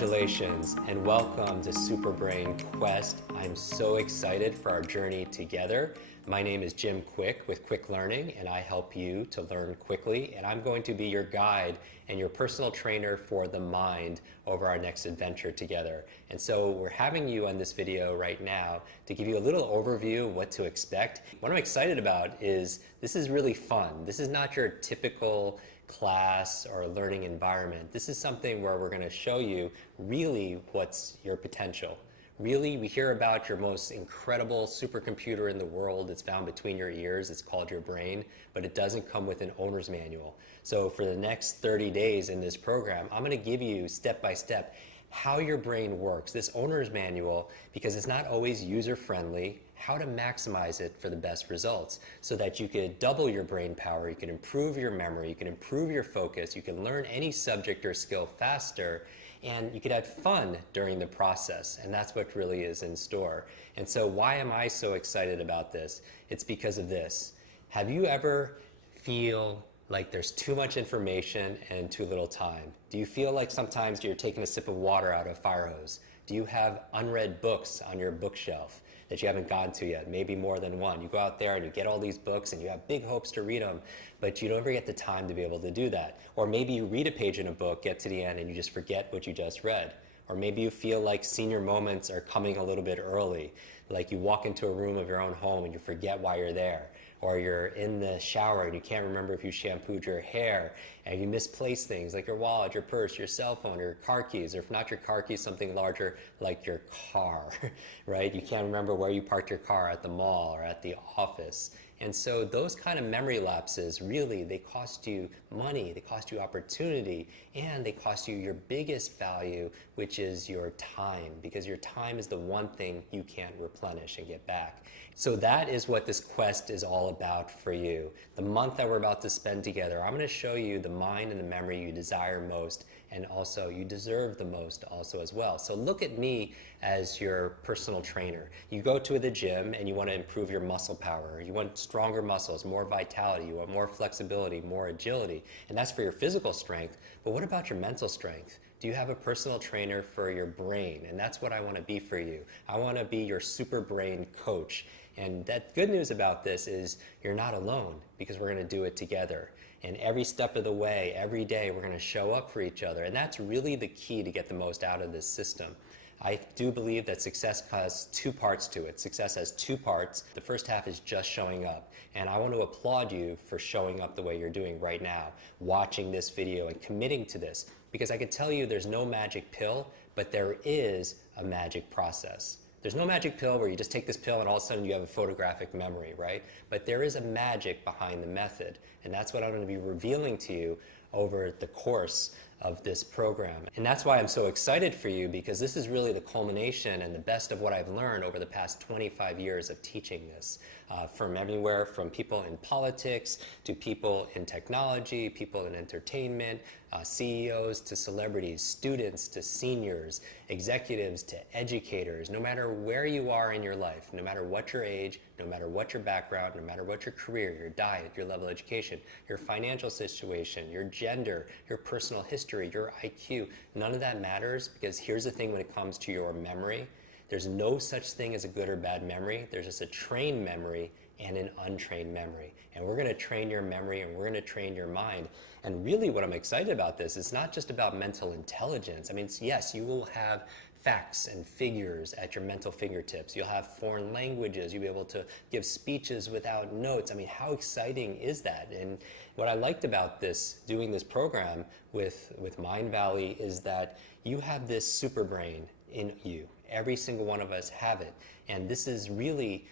Congratulations and welcome to Super Brain Quest. I'm so excited for our journey together. My name is Jim Quick with Quick Learning, and I help you to learn quickly, and I'm going to be your guide and your personal trainer for the mind over our next adventure together. And so we're having you on this video right now to give you a little overview of what to expect. What I'm excited about is this is really fun. This is not your typical class or learning environment. This is something where we're going to show you really what's your potential. Really, we hear about your most incredible supercomputer in the world. It's found between your ears. It's called your brain, but it doesn't come with an owner's manual. So for the next 30 days in this program, I'm going to give you step by step how your brain works, this owner's manual, because it's not always user-friendly, how to maximize it for the best results so that you could double your brain power, you can improve your memory, you can improve your focus, you can learn any subject or skill faster, and you could have fun during the process, and that's what really is in store. And so why am I so excited about this? It's because of this. Have you ever feel like there's too much information and too little time? Do you feel like sometimes you're taking a sip of water out of a fire hose? Do you have unread books on your bookshelf that you haven't gotten to yet? Maybe more than one. You go out there and you get all these books and you have big hopes to read them, but you don't ever get the time to be able to do that. Or maybe you read a page in a book, get to the end, and you just forget what you just read. Or maybe you feel like senior moments are coming a little bit early, like you walk into a room of your own home and you forget why you're there. Or you're in the shower and you can't remember if you shampooed your hair and you misplace things like your wallet, your purse, your cell phone, your car keys, or if not your car keys, something larger like your car, right? You can't remember where you parked your car at the mall or at the office. And so those kind of memory lapses, really, they cost you money, they cost you opportunity, and they cost you your biggest value, which is your time, because your time is the one thing you can't replenish and get back. So that is what this quest is all about for you. The month that we're about to spend together, I'm going to show you the mind and the memory you desire most, and also you deserve the most also as well. So look at me as your personal trainer. You go to the gym and you want to improve your muscle power. You want stronger muscles, more vitality, you want more flexibility, more agility, and that's for your physical strength. But what about your mental strength? Do you have a personal trainer for your brain? And that's what I want to be for you. I want to be your super brain coach. And that good news about this is you're not alone, because we're going to do it together. And every step of the way, every day, we're going to show up for each other. And that's really the key to get the most out of this system. I do believe that success has two parts to it. Success has two parts. The first half is just showing up. And I want to applaud you for showing up the way you're doing right now, watching this video and committing to this. Because I can tell you there's no magic pill, but there is a magic process. There's no magic pill where you just take this pill and all of a sudden you have a photographic memory, right? But there is a magic behind the method, and that's what I'm going to be revealing to you over the course of this program. And that's why I'm so excited for you, because this is really the culmination and the best of what I've learned over the past 25 years of teaching this. From everywhere from people in politics to people in technology, people in entertainment, CEOs to celebrities, students to seniors, executives to educators. No matter where you are in your life, no matter what your age, no matter what your background, no matter what your career, your diet, your level of education, your financial situation, your gender, your personal history, your IQ, none of that matters, because here's the thing when it comes to your memory. There's no such thing as a good or bad memory. There's just a trained memory and an untrained memory. And we're going to train your memory and we're going to train your mind. And really what I'm excited about this is not just about mental intelligence. I mean, yes, you will have facts and figures at your mental fingertips. You'll have foreign languages. You'll be able to give speeches without notes. I mean, how exciting is that? And what I liked about this, doing this program with Mind Valley, is that you have this super brain in you. Every single one of us have it. And this is really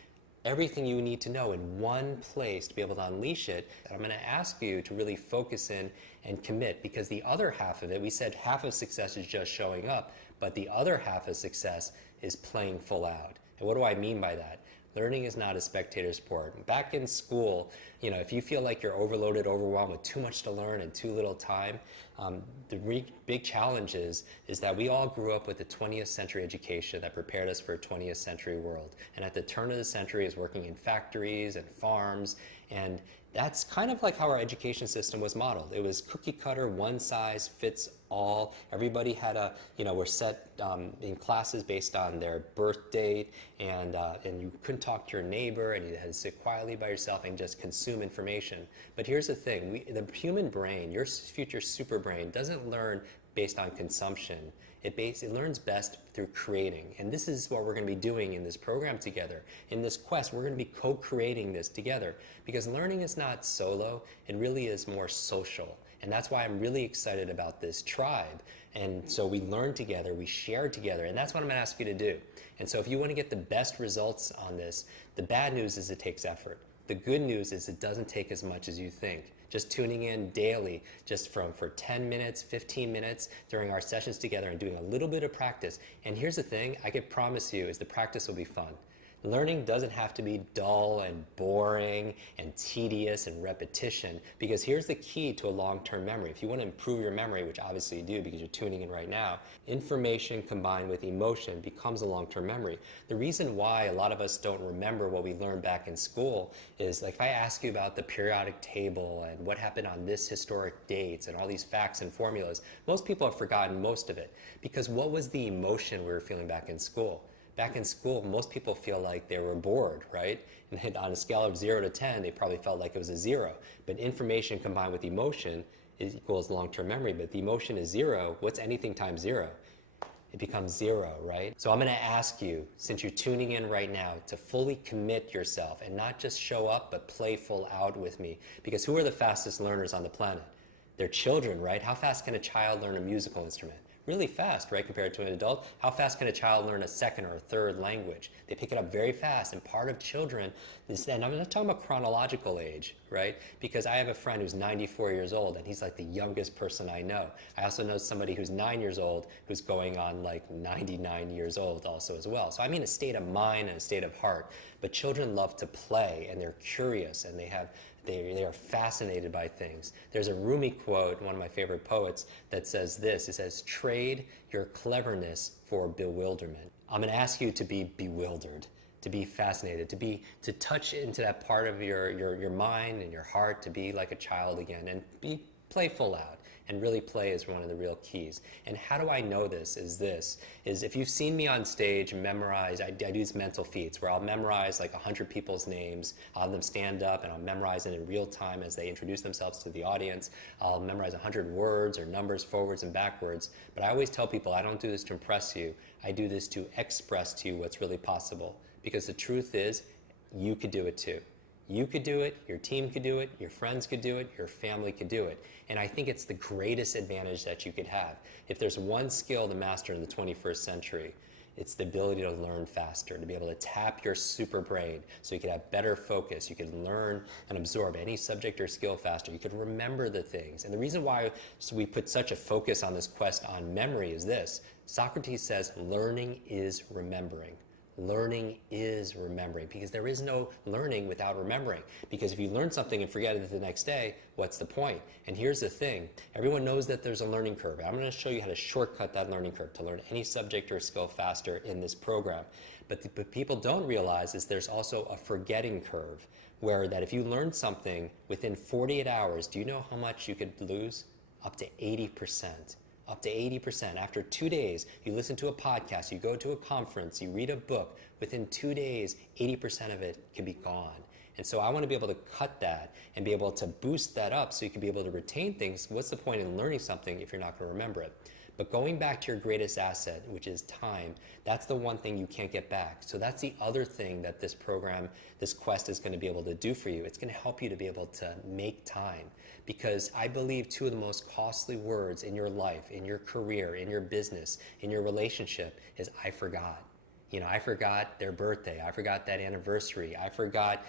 everything you need to know in one place to be able to unleash it. And I'm going to ask you to really focus in and commit, because the other half of it, we said half of success is just showing up, but the other half of success is playing full out. And what do I mean by that? Learning is not a spectator sport. Back in school, if you feel like you're overloaded, overwhelmed with too much to learn and too little time, the big challenge is that we all grew up with the 20th century education that prepared us for a 20th century world. And at the turn of the century is working in factories and farms And that's kind of like how our education system was modeled. It was cookie cutter, one size fits all. Everybody had were set in classes based on their birth date, and you couldn't talk to your neighbor, and you had to sit quietly by yourself and just consume information. But here's the thing, the human brain, your future super brain, doesn't learn based on consumption. It learns best through creating. And this is what we're going to be doing in this program together. In this quest, we're going to be co-creating this together, because learning is not solo, it really is more social. And that's why I'm really excited about this tribe. And so we learn together, we share together, and that's what I'm going to ask you to do. And so if you want to get the best results on this, the bad news is it takes effort. The good news is it doesn't take as much as you think. Just tuning in daily, just for 10 minutes, 15 minutes during our sessions together and doing a little bit of practice. And here's the thing, I can promise you, is the practice will be fun. Learning doesn't have to be dull and boring and tedious and repetition, because here's the key to a long-term memory. If you want to improve your memory, which obviously you do because you're tuning in right now, information combined with emotion becomes a long-term memory. The reason why a lot of us don't remember what we learned back in school is, like, if I ask you about the periodic table and what happened on this historic dates and all these facts and formulas, most people have forgotten most of it, because what was the emotion we were feeling back in school? Back in school, most people feel like they were bored, right? And on a scale of 0 to 10, they probably felt like it was a 0. But information combined with emotion equals long-term memory. But if the emotion is 0, what's anything times 0? It becomes 0, right? So I'm going to ask you, since you're tuning in right now, to fully commit yourself and not just show up, but play full out with me. Because who are the fastest learners on the planet? They're children, right? How fast can a child learn a musical instrument? Really fast, right, compared to an adult. How fast can a child learn a second or a third language? They pick it up very fast, and part of children is, and I'm not talking about chronological age, right? Because I have a friend who's 94 years old, and he's like the youngest person I know. I also know somebody who's 9 years old who's going on like 99 years old also as well. So I mean a state of mind and a state of heart. But children love to play, and they're curious, and they are fascinated by things. There's a Rumi quote, one of my favorite poets, that says this. It says, "Trade your cleverness for bewilderment." I'm going to ask you to be bewildered, to be fascinated, to touch into that part of your mind and your heart, to be like a child again, and be playful out. And really play is one of the real keys. And how do I know this is if you've seen me on stage memorize, I do these mental feats where I'll memorize like 100 people's names, I'll have them stand up and I'll memorize it in real time as they introduce themselves to the audience. I'll memorize 100 words or numbers forwards and backwards. But I always tell people I don't do this to impress you, I do this to express to you what's really possible. Because the truth is, you could do it too. You could do it, your team could do it, your friends could do it, your family could do it. And I think it's the greatest advantage that you could have. If there's one skill to master in the 21st century, it's the ability to learn faster, to be able to tap your super brain so you could have better focus, you could learn and absorb any subject or skill faster, you could remember the things. And the reason why we put such a focus on this quest on memory is this. Socrates says, learning is remembering. Learning is remembering, because there is no learning without remembering. Because if you learn something and forget it the next day, what's the point? And here's the thing. Everyone knows that there's a learning curve. I'm going to show you how to shortcut that learning curve to learn any subject or skill faster in this program. But what people don't realize is there's also a forgetting curve, where that if you learn something within 48 hours, do you know how much you could lose? Up to 80%. Up to 80%. After 2 days, you listen to a podcast, you go to a conference, you read a book, within 2 days, 80% of it can be gone. And so I want to be able to cut that and be able to boost that up so you can be able to retain things. What's the point in learning something if you're not going to remember it? But going back to your greatest asset, which is time, that's the one thing you can't get back. So that's the other thing that this program, this quest is going to be able to do for you. It's going to help you to be able to make time. Because I believe two of the most costly words in your life, in your career, in your business, in your relationship is I forgot. You know, I forgot their birthday. I forgot that anniversary. I forgot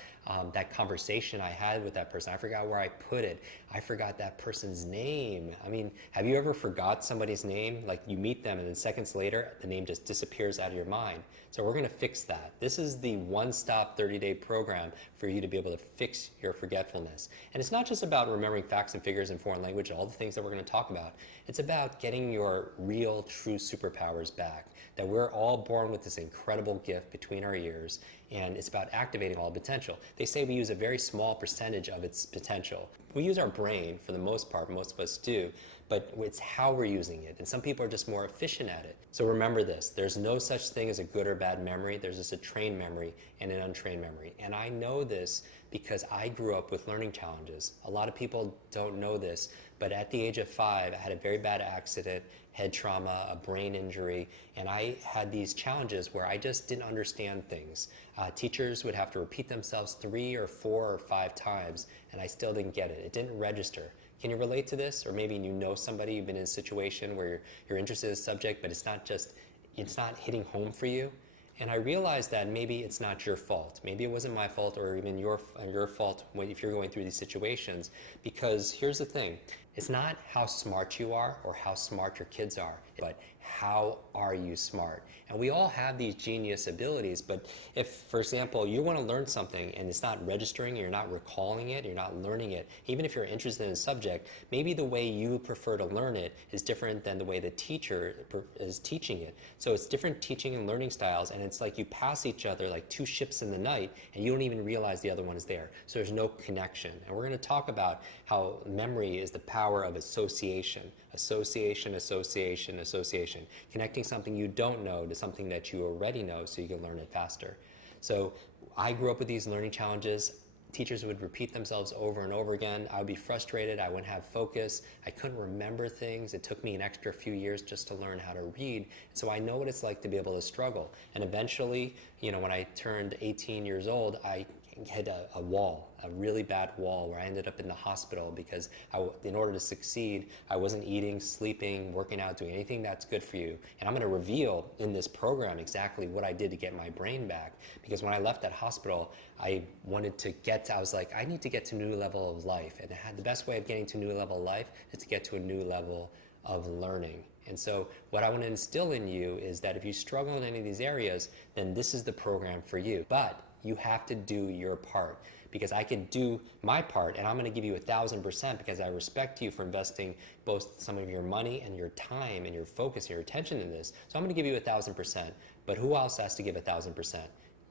that conversation I had with that person. I forgot where I put it. I forgot that person's name. I mean, have you ever forgot somebody's name? Like you meet them and then seconds later, the name just disappears out of your mind. So we're gonna fix that. This is the one-stop 30-day program for you to be able to fix your forgetfulness. And it's not just about remembering facts and figures in foreign language, all the things that we're gonna talk about. It's about getting your real, true superpowers back. That we're all born with this incredible gift between our ears, and it's about activating all the potential. They say we use a very small percentage of its potential. We use our brain for the most part, most of us do, but it's how we're using it. And some people are just more efficient at it. So remember this, there's no such thing as a good or bad memory. There's just a trained memory and an untrained memory. And I know this because I grew up with learning challenges. A lot of people don't know this, but at the age of 5, I had a very bad accident, head trauma, a brain injury, and I had these challenges where I just didn't understand things. Teachers would have to repeat themselves 3 or 4 or 5 times, and I still didn't get it. It didn't register. Can you relate to this? Or maybe you know somebody, you've been in a situation where you're interested in a subject, but it's not hitting home for you. And I realized that maybe it's not your fault. Maybe it wasn't my fault or even your fault if you're going through these situations. Because here's the thing, it's not how smart you are or how smart your kids are, but how are you smart? And we all have these genius abilities, but if, for example, you want to learn something and it's not registering, you're not recalling it, you're not learning it, even if you're interested in a subject, maybe the way you prefer to learn it is different than the way the teacher is teaching it. So it's different teaching and learning styles, and it's like you pass each other like 2 ships in the night and you don't even realize the other one is there. So there's no connection. And we're going to talk about how memory is the power of association. Association, association, association. Connecting something you don't know to something that you already know so you can learn it faster. So I grew up with these learning challenges. Teachers would repeat themselves over and over again. I would be frustrated. I wouldn't have focus. I couldn't remember things. It took me an extra few years just to learn how to read. So I know what it's like to be able to struggle. And eventually, when I turned 18 years old, I hit a wall, a really bad wall, where I ended up in the hospital because in order to succeed, I wasn't eating, sleeping, working out, doing anything that's good for you. And I'm going to reveal in this program exactly what I did to get my brain back. Because when I left that hospital, I was like, I need to get to a new level of life. And the best way of getting to a new level of life is to get to a new level of learning. And so what I want to instill in you is that if you struggle in any of these areas, then this is the program for you. But you have to do your part, because I can do my part and I'm going to give you 1,000% because I respect you for investing both some of your money and your time and your focus and your attention in this. So I'm going to give you 1,000%. But who else has to give 1,000%?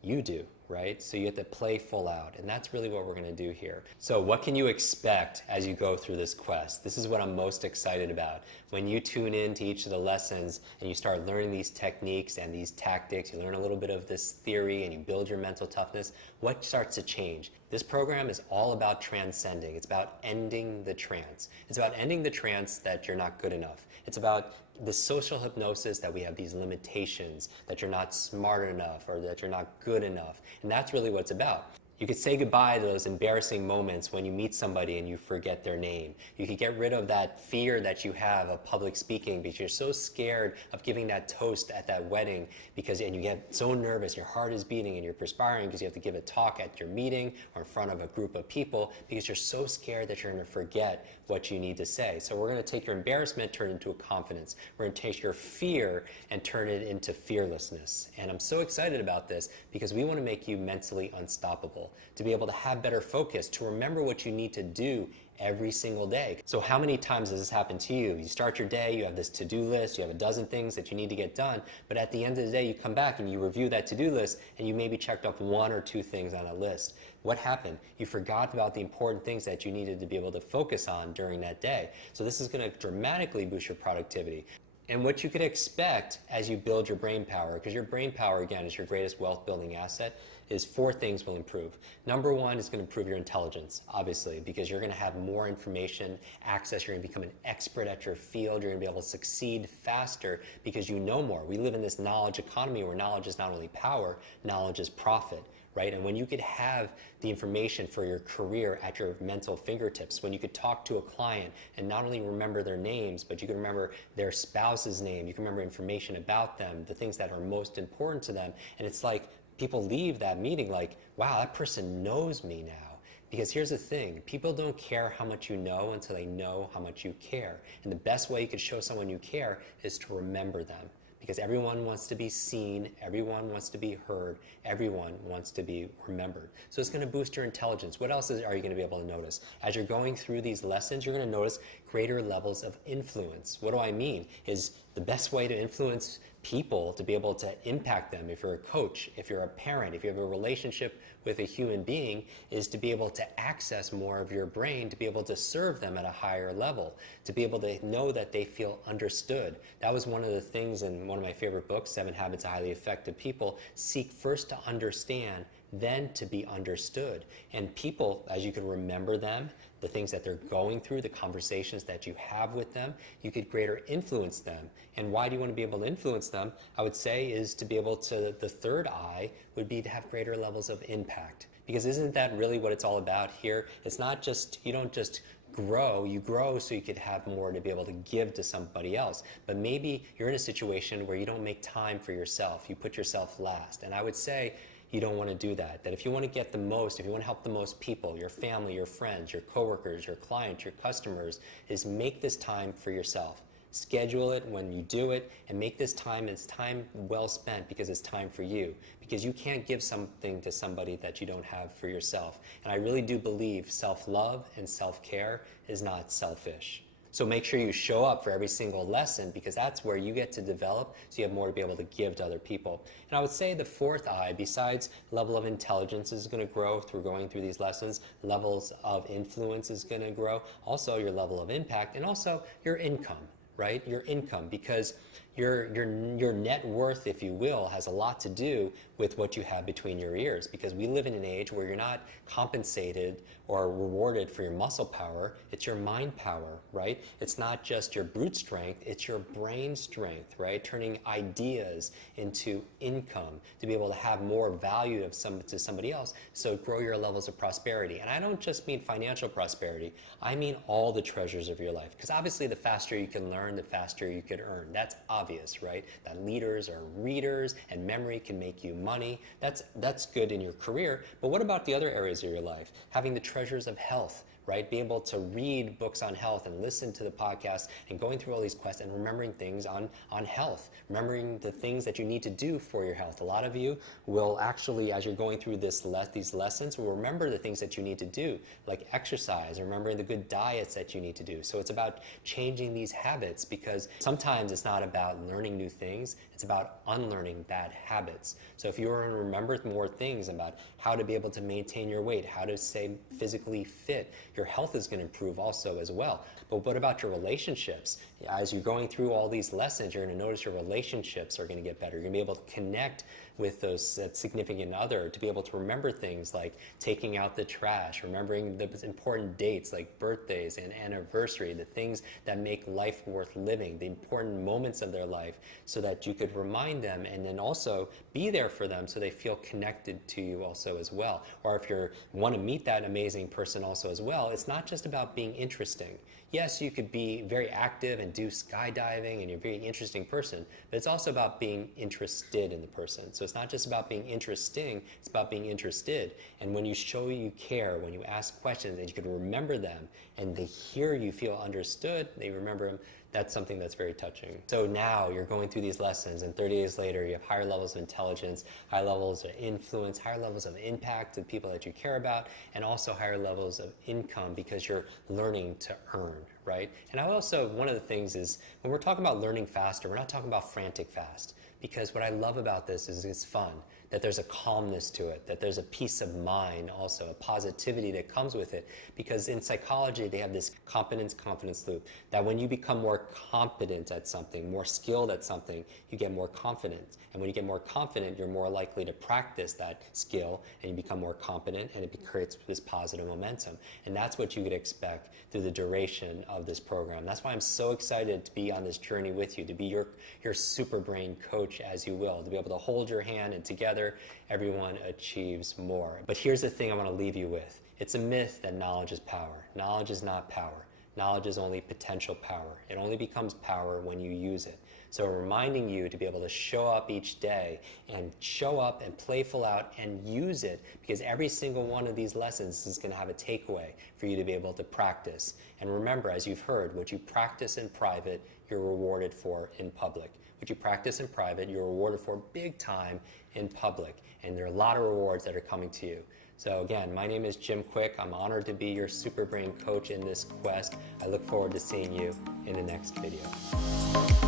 You do, right? So you have to play full out, and that's really what we're going to do here. So what can you expect as you go through this quest? This is what I'm most excited about. When you tune in to each of the lessons and you start learning these techniques and these tactics, you learn a little bit of this theory and you build your mental toughness, what starts to change? This program is all about transcending. It's about ending the trance. It's about ending the trance that you're not good enough. It's about the social hypnosis that we have these limitations, that you're not smart enough or that you're not good enough. And that's really what it's about. You could say goodbye to those embarrassing moments when you meet somebody and you forget their name. You could get rid of that fear that you have of public speaking because you're so scared of giving that toast at that wedding and you get so nervous, your heart is beating and you're perspiring because you have to give a talk at your meeting or in front of a group of people because you're so scared that you're going to forget what you need to say. So we're going to take your embarrassment, turn it into a confidence. We're going to take your fear and turn it into fearlessness. And I'm so excited about this because we want to make you mentally unstoppable, to be able to have better focus, to remember what you need to do every single day. So how many times has this happened to you? You start your day, you have this to-do list, you have a dozen things that you need to get done, but at the end of the day you come back and you review that to-do list and you maybe checked off 1 or 2 things on a list. What happened? You forgot about the important things that you needed to be able to focus on during that day. So this is going to dramatically boost your productivity. And what you could expect as you build your brain power, because your brain power, again, is your greatest wealth building asset, is 4 things will improve. Number 1 is going to improve your intelligence, obviously, because you're going to have more information access. You're going to become an expert at your field. You're going to be able to succeed faster because you know more. We live in this knowledge economy where knowledge is not only power, knowledge is profit. Right? And when you could have the information for your career at your mental fingertips, when you could talk to a client and not only remember their names, but you can remember their spouse's name, you can remember information about them, the things that are most important to them. And it's like people leave that meeting like, wow, that person knows me now. Because here's the thing, people don't care how much you know until they know how much you care. And the best way you could show someone you care is to remember them. Because everyone wants to be seen, everyone wants to be heard, everyone wants to be remembered. So it's going to boost your intelligence. What else are you going to be able to notice? As you're going through these lessons, you're going to notice greater levels of influence. What do I mean? Is the best way to influence people, to be able to impact them, if you're a coach, if you're a parent, if you have a relationship with a human being, is to be able to access more of your brain, to be able to serve them at a higher level, to be able to know that they feel understood. That was one of the things in one of my favorite books, 7 Habits of Highly Effective People. Seek first to understand, then to be understood. And people, as you can remember them, the things that they're going through, the conversations that you have with them, you could greater influence them. And why do you want to be able to influence them? I would say is to be able to, the third I would be to have greater levels of impact. Because isn't that really what it's all about here? It's not just, you don't just grow, you grow so you could have more to be able to give to somebody else. But maybe you're in a situation where you don't make time for yourself, you put yourself last. And I would say, you don't want to do that. That if you want to get the most, if you want to help the most people, your family, your friends, your coworkers, your clients, your customers, is make this time for yourself. Schedule it when you do it, and make this time, it's time well spent because it's time for you. Because you can't give something to somebody that you don't have for yourself. And I really do believe self-love and self-care is not selfish. So make sure you show up for every single lesson, because that's where you get to develop, so you have more to be able to give to other people. And I would say the fourth I, besides level of intelligence is going to grow through going through these lessons, levels of influence is going to grow, also your level of impact, and also your income, right? Your income, because your net worth, if you will, has a lot to do with what you have between your ears, because we live in an age where you're not compensated or rewarded for your muscle power, it's your mind power, right? It's not just your brute strength, it's your brain strength, right? Turning ideas into income to be able to have more value to somebody else, so grow your levels of prosperity. And I don't just mean financial prosperity, I mean all the treasures of your life, because obviously the faster you can learn, the faster you could earn. That's obvious, right? That leaders are readers and memory can make you money. That's good in your career, but what about the other areas of your life? Having the treasures of health, right? Be able to read books on health and listen to the podcast and going through all these quests and remembering things on health, remembering the things that you need to do for your health. A lot of you will actually, as you're going through these lessons, will remember the things that you need to do, like exercise, remembering the good diets that you need to do. So it's about changing these habits, because sometimes it's not about learning new things, it's about unlearning bad habits. So if you want to remember more things about how to be able to maintain your weight, how to stay physically fit, your health is going to improve also as well. But what about your relationships? As you're going through all these lessons, you're going to notice your relationships are going to get better. You're going to be able to connect with those significant other, to be able to remember things like taking out the trash, remembering the important dates like birthdays and anniversary, the things that make life worth living, the important moments of their life, so that you could remind them and then also be there for them so they feel connected to you also as well. Or if you want to meet that amazing person also as well, it's not just about being interesting. Yes, you could be very active and do skydiving and you're a very interesting person, but it's also about being interested in the person. So it's not just about being interesting, it's about being interested. And when you show you care, when you ask questions and you can remember them and they hear you feel understood, they remember them, that's something that's very touching. So now you're going through these lessons and 30 days later you have higher levels of intelligence, higher levels of influence, higher levels of impact to the people that you care about, and also higher levels of income because you're learning to earn, right? And I also, one of the things is when we're talking about learning faster, we're not talking about frantic fast, because what I love about this is it's fun, that there's a calmness to it, that there's a peace of mind also, a positivity that comes with it. Because in psychology, they have this competence-confidence loop, that when you become more competent at something, more skilled at something, you get more confident. And when you get more confident, you're more likely to practice that skill, and you become more competent, and it creates this positive momentum. And that's what you could expect through the duration of this program. That's why I'm so excited to be on this journey with you, to be your super brain coach, as you will, to be able to hold your hand, and together everyone achieves more. But here's the thing I want to leave you with. It's a myth that knowledge is power. Knowledge is not power. Knowledge is only potential power. It only becomes power when you use it. So reminding you to be able to show up each day and show up and playful out and use it, because every single one of these lessons is going to have a takeaway for you to be able to practice. And remember, as you've heard, what you practice in private, you're rewarded for in public. What you practice in private, you're rewarded for big time in public. And there are a lot of rewards that are coming to you. So again, my name is Jim Quick. I'm honored to be your super brain coach in this quest. I look forward to seeing you in the next video.